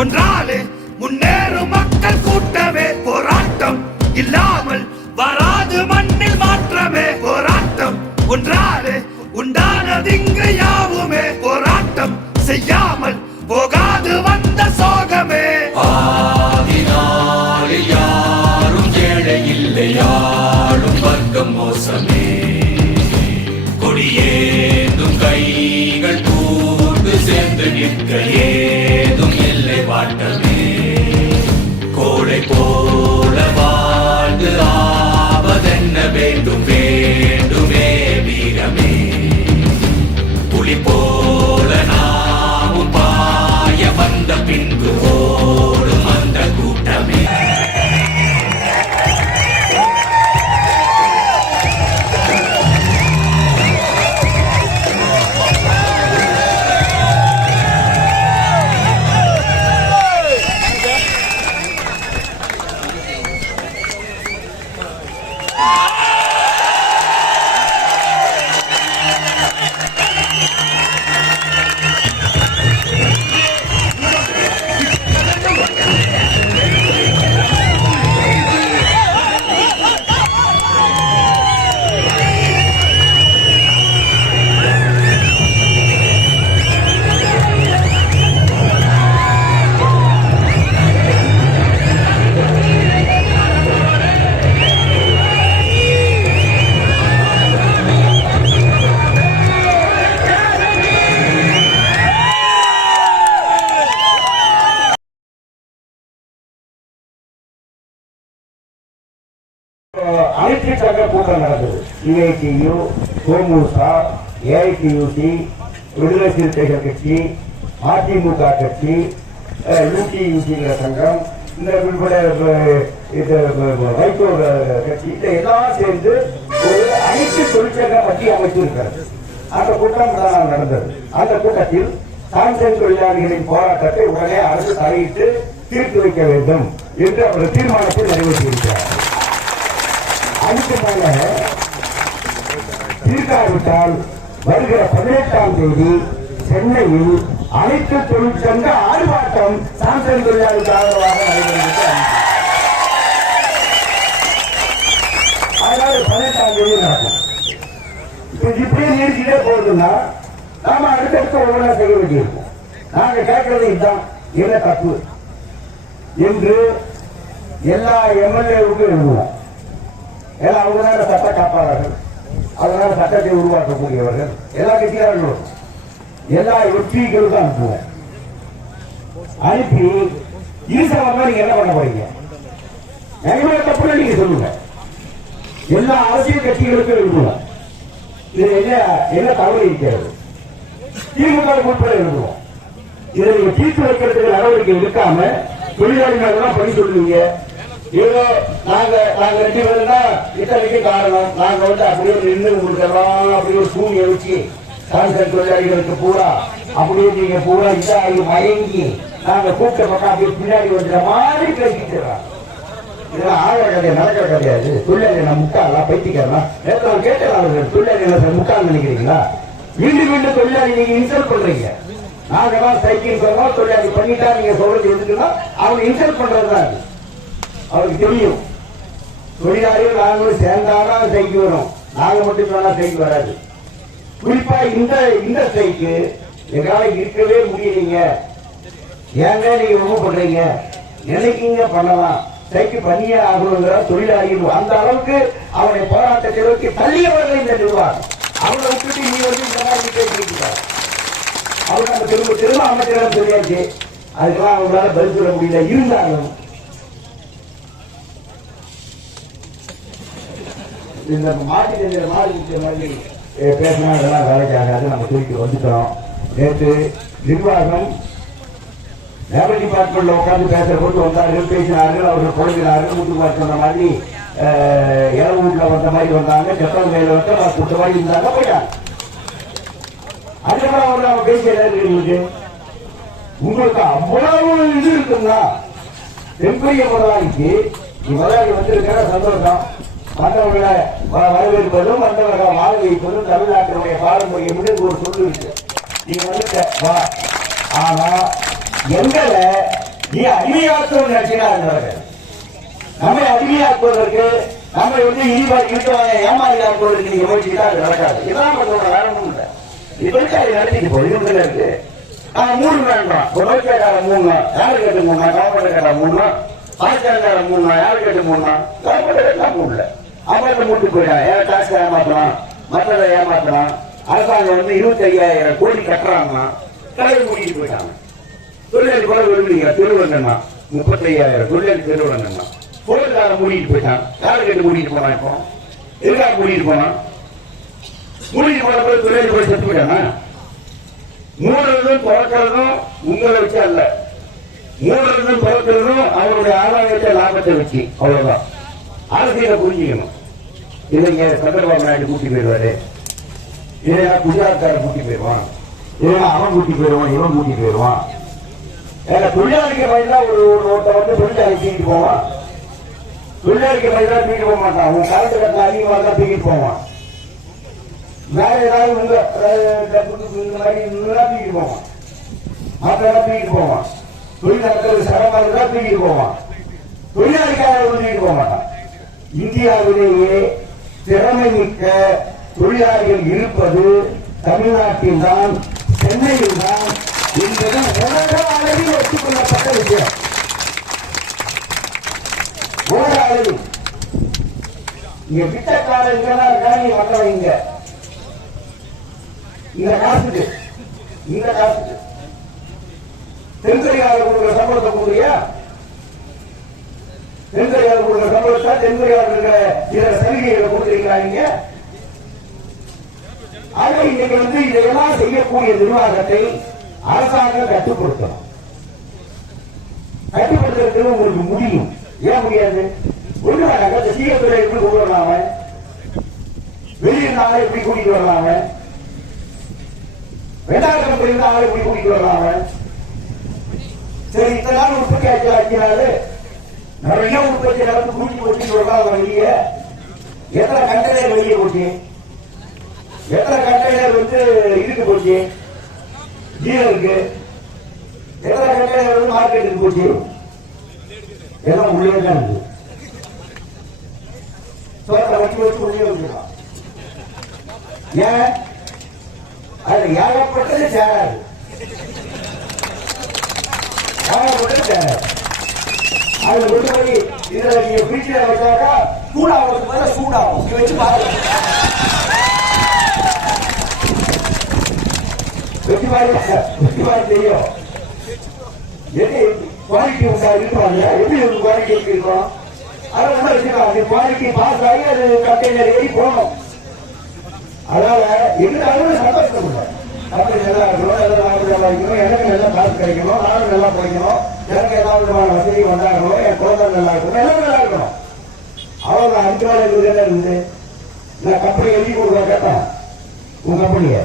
ஒன்றாலே முன்னேறும் மக்கள் கூட்டமே. போராட்டம் இல்லாமல் வராது மண்ணில் மாற்றமே. போராட்டம் ஒன்றாலே உண்டானதிங்கு யாவுமே. போராட்டம் செய்யாமல் போகாது வந்த சோகமே. ஆதினாளில் யாரும் ஏழை இல்லை, யாழும் வர்க்கம் மோசமே. கொடியேந்தும் கைகள் கூட்டு சேர்ந்து நிற்க ஏதும் இல்லை வாட்டமே. கோளை போல வாழ்ந்து ஆவதென்ன வேண்டும் வேண்டுமே வீரமே. புலி போல நாமும் பாய வந்த பின்பு ஓடும் அந்த கூட்டமே. அனைத்து சங்க கூட்டம் நடந்தது. சிஐடியு, கோமுசா, ஏஐடியூசி, விடுதலை சிறுத்தைகள் கட்சி, அதிமுக கட்சி, யூடியூசிங்கிற சங்கம், இந்த வைகோ கட்சி, இந்த எல்லாம் சேர்ந்து ஒரு அனைத்து தொழிற்சங்க மத்திய அமைப்பு இருக்கிறது. அந்த கூட்டம் நடந்தது. அந்த கூட்டத்தில் சாம்சங் தொழிலாளிகளின் போராட்டத்தை உடனே அரசு தலையிட்டு தீர்த்து வைக்க வேண்டும் என்று அவர்கள் தீர்மானத்தை நிறைவேற்றியிருக்கிறார். அதுக்கு மேல தீர்க்காவிட்டால் வருகிற 18ஆம் தேதி சென்னையில் அனைத்து தொழிற்சங்க ஆர்ப்பாட்டம் சாம்சங் தொழிலாளர்களுக்கு ஆதரவாக நடைபெறுகிறது. அதனால 18ஆம் தேதி நடக்கும். இப்படியே நீடிச்சுட்டே போகுதுன்னா நாம அடுத்தடுத்து ஒவ்வொன்றா செய்ய வேண்டியிருக்கும். நாங்க கேட்கறது இதுதான், என்ன தப்பு என்று எல்லா எம்எல்ஏவுக்கும் எழுதுவோம். ஏன்னா அவங்களால சட்ட காப்பாளர்கள், அதனால சட்டத்தை உருவாக்கக்கூடியவர்கள், எல்லா கட்சியாளர்களும் எல்லா எம்பிக்களுக்கும் அனுப்புவோம். அனுப்பி இருசவங்க நீங்க என்ன பண்ண போறீங்க, எங்களை தப்புன்னு நீங்க சொல்லுங்க. எல்லா அரசியல் கட்சிகளுக்கும் எழுதுவோம். இது என்ன தவறு இருக்கிறது, திமுக உட்பட எழுதுவோம். இதை நீங்க தீர்த்து வைக்கிறதுக்கு நடவடிக்கை எடுக்காம தொழிலாளிகள் பணி சொல்லுவீங்க. ஏதோ நாங்க 2 பேரும் தான் இத்தனைக்கு காரணம், நாங்க அப்படியே நின்று உங்களுக்கு எல்லாம் அப்படி ஒரு சூனியை வச்சு சாம்சங் தொழிலாளிகளுக்கு பூரா அப்படியே நீங்க பூரா இதாகி மயங்கி நாங்க கூப்பிட்ட பக்கம் அப்படியே பின்னாடி வந்துற மாதிரி பேசிட்டு இதெல்லாம் ஆகிற கதையா, நடக்கிற கிடையாது. தொழிலாளி நான் முட்டாளா பைத்திக்கலாம் நேற்று நான் கேட்டேன். தொழிலாளி முட்டாள் நினைக்கிறீங்களா? மீண்டும் தொழிலாளி நீங்க இன்சல்ட் பண்றீங்க. நாங்கெல்லாம் சைக்கிள் சொல்றோம், தொழிலாளி பண்ணிட்டா நீங்க சொல்றது எதுக்குன்னா அவங்க இன்சல்ட் பண்றதுதான். அவருக்கு தெரியும் தொழிலாளிகள் நாங்களும் சேர்ந்தாதான் ஸ்ட்ரைக்கு வரும், நாங்க மட்டும் சொன்னா ஸ்ட்ரைக்கு வராது. குறிப்பா இந்த ஸ்ட்ரைக்கு எங்களால இருக்கவே முடியலீங்க. ஏங்க நீங்க ரொம்ப பண்றீங்க, நினைக்கீங்க பண்ணலாம், ஸ்ட்ரைக்கு பண்ணியே ஆகணுங்கிற தொழிலாளிகள் அந்த அளவுக்கு அவனை போராட்டத்தை நோக்கி தள்ளியவர்கள் இந்த நிர்வாகம். அவங்களை விட்டுட்டு நீ இந்த மாதிரி பேசிட்டு அவங்க நம்ம திரும்ப அமைச்சரிடம் சொல்லியாச்சு. அதுக்கெல்லாம் அவங்களால பதில் சொல்ல முடியல. இருந்தாலும் இந்த மாற்றி மாதிரி பேசினா இதெல்லாம் வேலைக்கு ஆகாது. நம்ம தூக்கி வந்துட்டோம். நேற்று நிர்வாகம் லேபர் டிபார்ட்மெண்ட்ல உட்கார்ந்து பேசுற போது வந்தார்கள், பேசினார்கள், அவர்கள் குழந்தைனார்கள். முத்துக்குமார் சொன்ன மாதிரி இரவு வீட்டில் வந்த மாதிரி வந்தாங்க, செப்பல் மேல வந்து குட்ட மாதிரி இருந்தாங்க, போயிட்டாங்க. அதுக்கப்புறம் அவங்க நம்ம பேசுறீங்க. உங்களுக்கு அவ்வளவு இது இருக்குங்களா? தென்பெரிய முதலாளிக்கு முதலாளி வந்திருக்கிற சந்தோஷம், மற்றவர்களை வரவேற்பதும் மற்றவர்களை வாழ வைப்பதும் தமிழ்நாட்டினுடைய பாரம்பரியம் ஒரு சொல்லு இருக்கு. நீங்க வந்துட்ட வா. ஆனா எங்களை நீ அடிமையாக்குவது நினைச்சீங்கன்னா நம்மை அடிமையாக்குவதற்கு நம்மை இருக்கிறாங்க ஏமாறியாக்குவதற்கு நீங்க முயற்சிட்டா அது நடக்காது. இதெல்லாம் வேற ஒன்றும் இல்லை. இப்படிக்கு அதை நடத்திட்டு போய் இருக்கு. 3 வேண்டாம். ஒரு நோக்கியக்காரன் 3 நாள் யாரு கேட்டு 3 நாள், காவல்காரன் 3 நாள், பாய்க்காரன் 3 நாள் யாரு கேட்டு 3 நாள், காவல்காரன் 3 இல்லை. அவங்களுக்கு மூட்டு போயிட்டான். ஏன் டாக்ஸ் ஏமாத்தலாம், மற்றதை ஏமாத்தலாம். அரசாங்கம் 25,000 கோடி கட்டுறாங்கன்னா தலையை மூடிட்டு போயிட்டாங்க. தொழிலாளி கூட விரும்புறீங்க திருவண்ணா 35,000 தொழிலாளி திருவண்ணா கோயில்காரன் மூடிட்டு போயிட்டான். யாரு கேட்டு மூடிட்டு போனான்? இப்போ எதுக்காக மூடிட்டு போனான்? மூடிட்டு போன போய் தொழிலாளி போய் செத்து போயிட்டானா? மூடுறதும் திறக்கிறதும் உங்களை வச்சு அல்ல, மூடுறதும் திறக்கிறதும் அவருடைய ஆதாயத்தை லாபத்தை வச்சு. அவ்வளவுதான். அரசியலை புரிஞ்சுக்கணும். இல்லைங்க சந்திரபாபு நாயுடு கூட்டி போயிடுவாரு, இல்லையா குஜராத்கார கூட்டி போயிடுவான், இல்லையா அவன் கூட்டி போயிடுவான், இவன் கூட்டி போயிடுவான். தொழிலாளிக்கு பயந்தா ஒருத்த தொழிலாளி தூக்கிட்டு போவான். தொழிலாளிக்கு பயந்தா தூக்கிட்டு போக மாட்டான். அவன் கரண்ட் கட்டணம் அதிகமாக தான் தூக்கிட்டு போவான். வேற ஏதாவது இந்த மாதிரி தூக்கிட்டு போவான். மற்றெல்லாம் தூக்கிட்டு போவான். தொழிலாளர்கள் சரமாக தான் தூக்கிட்டு போவான். தொழிலாளிக்காக தூக்கிட்டு போக மாட்டான். இந்தியாவிலேயே திறமை மிக்க தொழிலாளிகள் இருப்பது தமிழ்நாட்டில் தான், சென்னையில் தான் என்பது உலக அளவில் ஒத்துக்கொள்ளப்பட்ட விஷயம். உலக அளவில் இங்க பிச்சைக்காரன் இங்கெல்லாம் இருக்கா, நீ மக்கள் இங்க இந்த காசுக்கு தென்கொரியாவில் கொடுக்குற சம்பளத்தை கொடுக்குறியா? தென்கொரியாவில் கொடுக்குற சம்பளத்தை தென்கொரியாவில் இருக்கிற இதர சலுகைகளை கொடுக்குறீங்களா நீங்க? ஆக இன்னைக்கு இதையெல்லாம் செய்யக்கூடிய நிர்வாகத்தை அரசாங்கம் கட்டுப்படுத்தணும். கட்டுப்படுத்துறது உங்களுக்கு முடியும். ஏன் முடியாது? ஒன்றும் சீக்கிரத்தில் எப்படி கொண்டு வரலாம, வெளியிருந்தாலும் எப்படி கூட்டிட்டு வரலாம, வெள்ளாளத்தில் இருந்த ஆளை எப்படி கூட்டிட்டு வரலாம. சரி, இத்தனை நாள் உற்பத்தி ஆக்கிறாரு, நிறைய உற்பத்தி நடந்து கூட்டிட்டு ஓட்டிட்டு வரலாம். வெளியே எத்தனை கண்டெய்னர் வெளியே போச்சு, எத்தனை கண்டெய்னர் இதுக்கு போச்சு, டீலருக்கு எத்தனை கண்டெய்னர் மார்க்கெட்டுக்கு போச்சு, எல்லாம் உள்ளே தான் இருக்கு. சோத்தை வச்சு உள்ளே வந்துடலாம். ஏன்? அது ஏகப்பட்டது சேராது, ஏகப்பட்டது சேராது. அதுல கொண்டு போய் இதுல நீங்க பிரிட்ஜில வச்சாக்கா சூடாகிறதுக்கு மேல சூடாகும். நீ வச்சு பாருங்க, வெட்டி பாரு தெரியும். எது குவாலிட்டி உண்டா இருப்பாங்க, எப்படி ஒரு குவாலிட்டி எப்படி இருக்கும், அதை உள்ள வச்சுக்கலாம். குவாலிட்டி பாஸ் ஆகி அது கண்டெய்னர் ஏறி போகணும். அதனால இருந்தாலும் சந்தோஷப்படுறேன். அப்படி நல்லா இருக்கணும், நல்லா இருக்கணும், எனக்கு நல்லா காசு கிடைக்கணும், நானும் நல்லா படிக்கணும், எனக்கு ஏதாவது விதமான வசதி வந்தாகணும், என் குழந்தை நல்லா இருக்கணும், எல்லாம் நல்லா இருக்கணும். அவங்க 5 நாள் இருக்குது. நான் கம்பெனி எழுதி கொடுக்க கேட்டேன், உங்க கம்பெனிய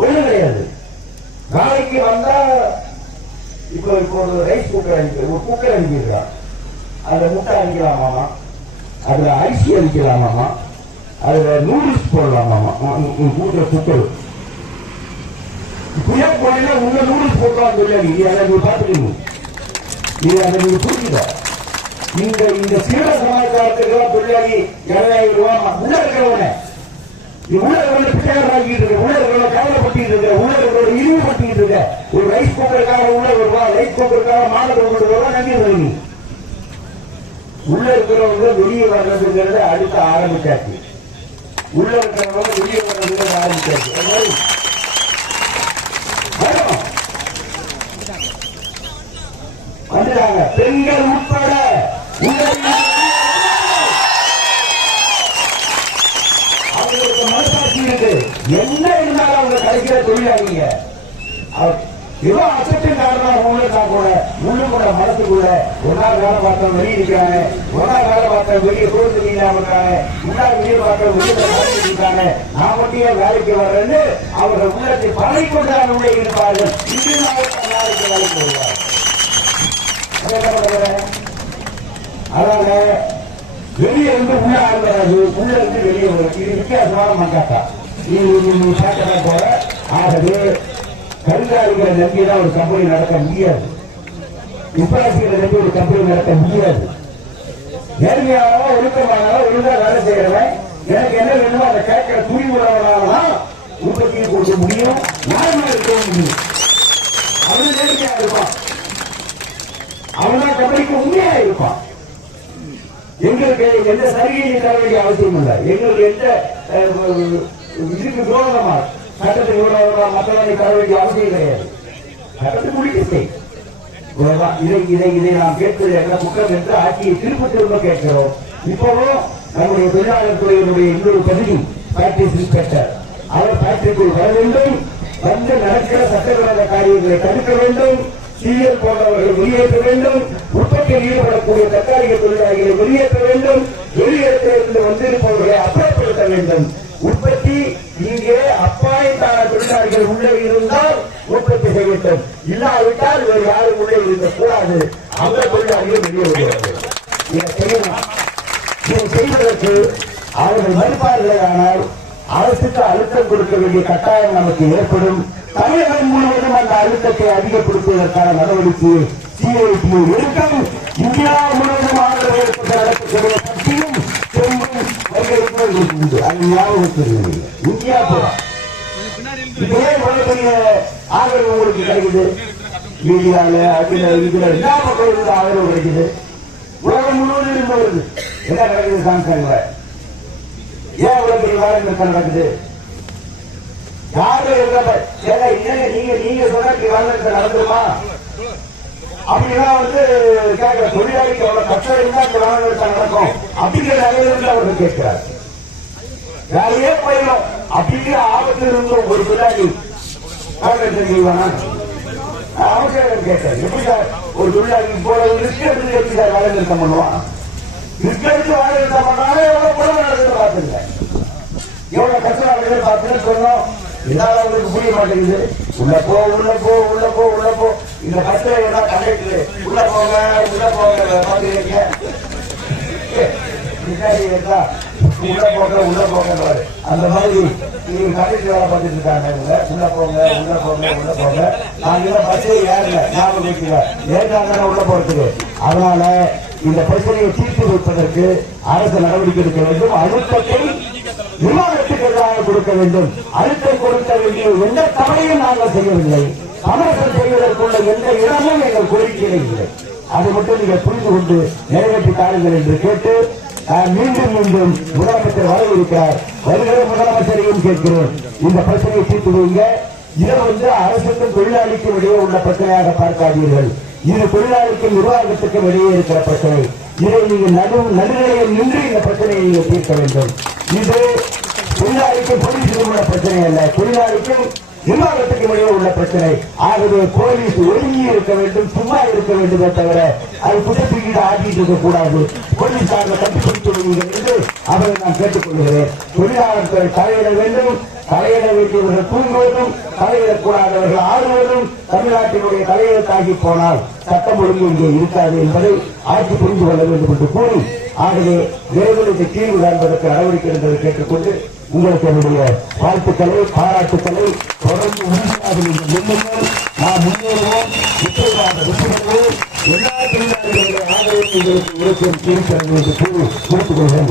ஒண்ணும் கிடையாது. நாளைக்கு வந்தா இப்போ ஒரு ரைஸ் குக்கர் ஒரு குக்கர் அனுப்பிடுறான். அதுல முட்டை அடிக்கலாமாமா, அதுல அரிசி அடிக்கலாமாமா, அதுல நூடுல்ஸ் போடலாமாமா. குக்கர் புயல் போனா உங்க நூடுல்ஸ் போடலாம் தெரியாது. நீ பாத்துக்கணும், நீ அதை நீங்க புரிஞ்சுக்க. இந்த சீர சமாச்சாரத்துக்கு தொழிலாளி 7,000 ரூபாய் உள்ள இருக்கிறவன, உள்ள இருக்கிற பிள்ளையார் ஆகிட்டு இருக்க, உள்ள இருக்கிற கவலைப்பட்டு இருக்க, உள்ள இருக்கிற இழிவுபட்டு இருக்க. ஒரு ரைஸ் குக்கருக்காக உள்ள வருவா, ரைஸ் குக்கருக்காக மாநில ரூபாய் நன்றி வருவீங்க. உள்ள இருக்கிறவங்க வெளியே வர்றதுங்கிறது அடுத்து ஆரம்பிச்சாச்சு. உள்ள இருக்கிறவங்க வெளியே வர்றதுங்கிறது ஆரம்பிச்சாச்சு. வந்துட்டாங்க பெண்கள் உட்பட. அவங்களுக்கு மனசாட்சி இருக்கு. என்ன இருந்தாலும் அவங்க கிடைக்கிற தொழிலாளிங்க ஏதோ அசத்தின் காரணமாக உள்ளா கூட உள்ளுக்குள்ள மனசுக்குள்ள ஒன்னா வேலை பார்த்தவங்க வெளியே இருக்கிறாங்க, ஒன்னா வேலை பார்த்தவங்க வெளியே சோறு இல்லாம இருக்காங்க, உள்ளா வெளியே பார்த்தவங்க வெளியே இருக்காங்க. நான் மட்டும் வேலைக்கு வர்றேன்னு அவர்கள் உள்ளத்தை பழகி கொண்டு உள்ளே இருப்பார்கள். இன்று நாளைக்கு வேலைக்கு வருவார். அதனால வெளியே இருந்து உள்ள ஆரம்பிறாது, உள்ள இருந்து வெளியே வரும். இது வித்தியாசமான மங்காட்டா. நீ சாட்டா போல. ஆகவே கண்காணிகளை நம்பிதான் ஒரு கம்பெனி நடக்க முடியாது. உபாசிகளை நம்பி ஒரு கம்பெனி நடத்த முடியாது. நேர்மையானவா ஒழுக்கமானவா ஒழுங்கா வேலை செய்யறவன் எனக்கு என்ன வேணுமோ அதை கேட்கிற துணிவுள்ளவனாலதான் உற்பத்தியை கொடுக்க முடியும், நியாயமா இருக்க முடியும். அவன் நேர்மையா இருப்பான், அவன்தான் கம்பெனிக்கு உண்மையா இருப்பான். எங்களுக்கு எந்த சலுகையும் தர வேண்டிய அவசியம் இல்லை. எங்களுக்கு எந்த இதுக்கு விரோதமா சட்டத்துக்கு விரோதமா மற்றவர்களை தர வேண்டிய அவசியம் கிடையாது. சட்டத்துக்கு முடிக்கை இதை நாம் கேட்பது என்ன குற்றம் என்று ஆட்சியை திரும்ப கேட்கிறோம். இப்பவும் நம்முடைய தொழிலாளர் துறையினுடைய இன்னொரு பகுதி ஃபேக்டரி இன்ஸ்பெக்டர், அவர் ஃபேக்டரிக்குள் வர வேண்டும், வந்து நடக்கிற சட்டவிரோத காரியங்களை தடுக்க வேண்டும், சிஎல் போன்றவர்கள் வெளியேற்ற வேண்டும், உற்பத்தியில் ஈடுபடக்கூடிய தற்காலிக தொழிலாளிகளை வெளியேற்ற வேண்டும், வெளியேற்றத்திலிருந்து வந்திருப்பவர்களை அப்புறப்படுத்த வேண்டும். உற்பத்தி இங்கே அப்பாயத்தான தொழிலாளிகள் உள்ளே இருந்தால் உற்பத்தி செய்யட்டும், இல்லாவிட்டால் வேறு யாரும் உள்ளே இருக்கக்கூடாது. அந்த தொழிலாளிகள் வெளியே வருவார்கள். இதை செய்யணும். இதை செய்வதற்கு அவர்கள் மறுப்பார்களே ஆனால் அரசுக்கு அழுத்தம் கொடுக்க வேண்டிய கட்டாயம் நமக்கு ஏற்படும். தமிழகம் முழுவதும் அந்த அழுத்தத்தை அதிகப்படுத்துவதற்கான நடவடிக்கையை சிஐடி எடுக்கும். இந்தியா முழுவதும் ஆதரவு நடத்தக்கூடிய கட்சியும் இந்தியா இதே உலகத்திய ஆதரவு உங்களுக்கு கிடைக்குது. மீடியால இதுல எல்லா மக்களுக்கு ஆதரவு கிடைக்குது. உலகம் முழுவதும் இருந்து வருது. என்ன நடக்குது சாம்சங்? ஏன் உலகத்தில் வேலை நிறுத்தம் நடக்குது? யாரும் நீங்க சொன்னா வேலை நிறுத்தம் நடந்துருமா அப்படின்னா கேட்கிற தொழிலாளிக்கு அவ்வளவு கஷ்டம் இருந்தா இந்த வேலை நிறுத்தம் நடக்கும் அப்படிங்கிற நிலையிலிருந்து அவர்கள் கேட்கிறார். வேலையே போயிடும் அப்படிங்கிற ஆபத்தில் இருந்தும் ஒரு தொழிலாளி வேலை நிறுத்தம் செய்வானா? அவசியம் கேட்கிறார். எப்படி சார் ஒரு தொழிலாளி போல ரிஸ்க் எடுத்து எப்படி சார் வேலை நிறுத்தம் பண்ணுவான்? ரிஸ்க் எடுத்து வேலை நிறுத்தம் பண்ணாலும் எவ்வளவு குழந்தை நடக்குது பார்த்துருங்க. எவ்வளவு கஷ்டம் நடக்குது பார்த்துன்னு சொன்னோம். எதாவது அவங்களுக்கு புரிய மாட்டேங்குது. உள்ள போ உள்ள போ உள்ள போ உள்ள போ. இந்த கஷ்டம் எல்லாம் கண்டக்டர் உள்ள போங்க உள்ள போங்க பாத்துக்கிறீங்க. உள்ள போங்க அந்த மாதிரி நீங்க கண்டக்டர் வேலை பார்த்துட்டு இருக்காங்க. உள்ள போங்க உள்ள போங்க உள்ள போங்க. நாங்க பஸ்ஸே ஏறல ஞாபகம் வைக்கல ஏற்காங்க உள்ள போறதுக்கு. அதனால இந்த பிரச்சனையை தீர்த்து வைப்பதற்கு அரசு நடவடிக்கை எடுக்க வேண்டும். அழுத்தத்தை விமானத்துக்கு எதிராக கொடுக்க வேண்டும். அழுத்தம் கொடுக்க வேண்டிய எந்த தவறையும் நாங்கள் செய்யவில்லை. சமரசம் செய்வதற்குள்ள எந்த இடமும் எங்கள் கோரிக்கையிலே இல்லை. அதை மட்டும் நீங்கள் புரிந்து கொண்டு நிறைவேற்றி தாருங்கள் என்று கேட்டு மீண்டும் மீண்டும் முதலமைச்சர் வர இருக்கிறார். வருகிற முதலமைச்சரையும் கேட்கிறேன், இந்த பிரச்சனையை தீர்த்து வைங்க. இதை அரசுக்கும் தொழிலாளிக்கும் இடையே உள்ள பிரச்சனையாக பார்க்காதீர்கள். இது தொழிலாளிக்கும் நிர்வாகத்துக்கும் இடையே இருக்கிற பிரச்சனை. இதை நீங்கள் நடுநிலையில் நின்று இந்த பிரச்சனையை நீங்கள் தீர்க்க வேண்டும். இது தொழிலாளிக்கும் போலீஸுக்கும் உள்ள பிரச்சனை அல்ல, தொழிலாளிக்கும் நிர்வாகத்துக்கும் இடையே உள்ள பிரச்சனை. ஆகவே போலீஸ் ஒழுங்கி இருக்க வேண்டும், சும்மா இருக்க வேண்டுமே தவிர அது குற்றப்பீடு ஆட்டிட்டு இருக்கக்கூடாது. போலீஸ்காரர்கள் கண்டுபிடித்துள்ளீர்கள் என்று அவரை நான் கேட்டுக்கொள்கிறேன். தொழிலாளர் துறை தலையிட வேண்டும். தலையிட வேண்டியவர்கள் தூங்குவதும் தலையிடக்கூடாதவர்கள் ஆடுவதும் தமிழ்நாட்டினுடைய தலையெழுத்தாகி போனால் சட்டம் ஒழுங்கு இங்கே இருக்காது என்பதை ஆட்சி புரிந்து கொள்ள வேண்டும் என்று கூறி, ஆகவே விரைவில் இந்த தீர்வு காண்பதற்கு நடவடிக்கை என்பதை கேட்டுக்கொண்டு உங்களுக்கு என்னுடைய வாழ்த்துக்களை பாராட்டுக்களை தொடர்ந்து உறுதியாக முன்னுங்கள். நாம் முன்னேறுவோம், வெற்றி எல்லா தொழிலாளர்களுடைய ஆதரவை உங்களுக்கு இருக்கிறது என்று கூறி கொடுத்துக் கொள்கிறேன்.